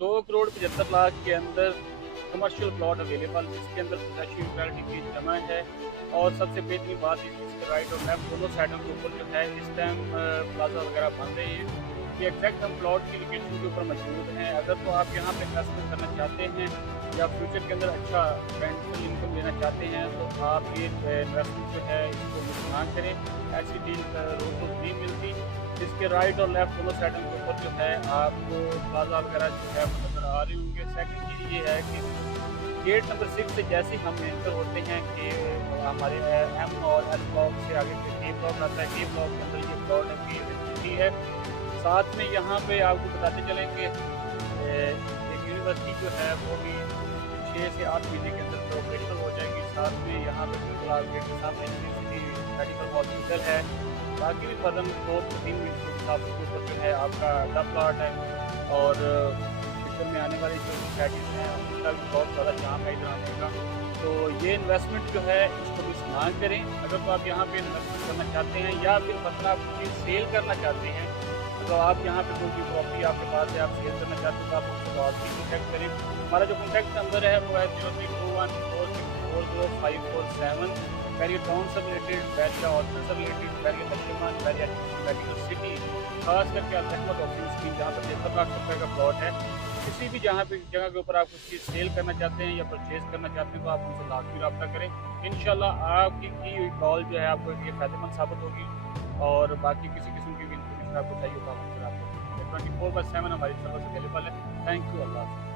2,75,00,000 के अंदर commercial plot available, जिसके अंदर पोजेसिव प्रायोरिटी की जमा है। और सबसे बेहतरीन बात इसके राइट और लेफ्ट दोनों साइडों के ऊपर जो है इस टाइम प्लाजा वगैरह बन रहे हैं। ये एग्जैक्ट हम प्लॉट की लोकेशन के ऊपर मौजूद हैं। अगर तो आप यहाँ पे इन्वेस्टमेंट करना चाहते हैं या फ्यूचर के अंदर अच्छा रेंटल इनकम लेना चाहते हैं तो आप ये इन्वेस्टमेंट जो है इसको मिस ना करें। ऐसी डील रोज रोज नहीं मिलती। इसके राइट और लेफ्ट दोनों साइडों के ऊपर जो है आपको प्लाजा वगैरह जो है वो नज़र आ रहे होंगे। सेकंड चीज़ ये है कि गेट नंबर 6 से जैसे ही हम एंटर होते हैं कि हमारे एम और एल ब्लॉक से आगे फिर ए ब्लॉक आता है। ए ब्लॉक के अंदर ये प्लॉट अवेलेबिलिटी है। साथ में यहाँ पे आपको बताते चलें कि एक यूनिवर्सिटी जो है वो भी 6 से 8 महीने के अंदर ऑपरेशनल हो जाएगी। साथ में यहाँ पे बिल्कुल आप गेट के सामने यूनिवर्सिटी मेडिकल हॉस्पिटल है। बाकी भी फर्दर 2 से 3 मिनट के हिसाब से ऊपर जो है आपका डब प्लॉट है। और फ्यूचर में आने वाली जो सोसाइटीज़ हैं उनका भी बहुत ज़्यादा जाम है इधर आने का। तो ये इन्वेस्टमेंट जो है इसको मिस ना करें। अगर तो आप यहाँ पे इन्वेस्टमेंट करना चाहते हैं या फिर मतलब आप कुछ चीज़ सेल करना चाहते हैं तो आप यहाँ पे कोई भी प्रॉपर्टी आपके पास है आप सेल करना चाहते हो तो आप उसको लाजमी कॉन्टैक्ट करें। हमारा जो कॉन्टैक्ट नंबर है वो है 0321464547। बैरियर टाउन से रिलेटेड, बैरियर ऑर्चर्ड से related, Bahria Lakshman, Bahria medical city, खास करके अहमद ऑफिस की जहाँ पर 73 लाख रुपये का प्लॉट है। किसी भी जहाँ पे जगह के ऊपर आप कुछ चीज़ सेल करना चाहते हैं या परचेज़ करना चाहते हैं तो आप उनसे लाजमी रब्ता करें। इंशाल्लाह आपकी की हुई कॉल जो है आपको ये फ़ायदेमंद साबित होगी। और बाकी किसी किस्म की भी इन्फॉर्मेशन आपको चाहिए तो आप हमसे रब्ता करें। 24/7 हमारी सर्विस अवेलेबल है। Thank you. अल्लाह हाफ़िज़।